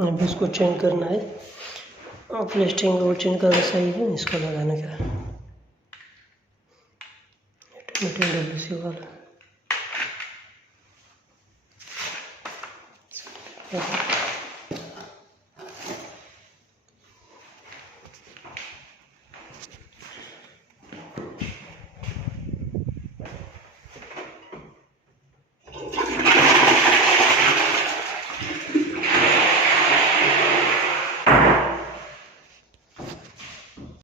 अभी इसको चेंज करना है और प्लेस्टिंग वो चेंज करना सही है, इसको लगाने का WC वाला।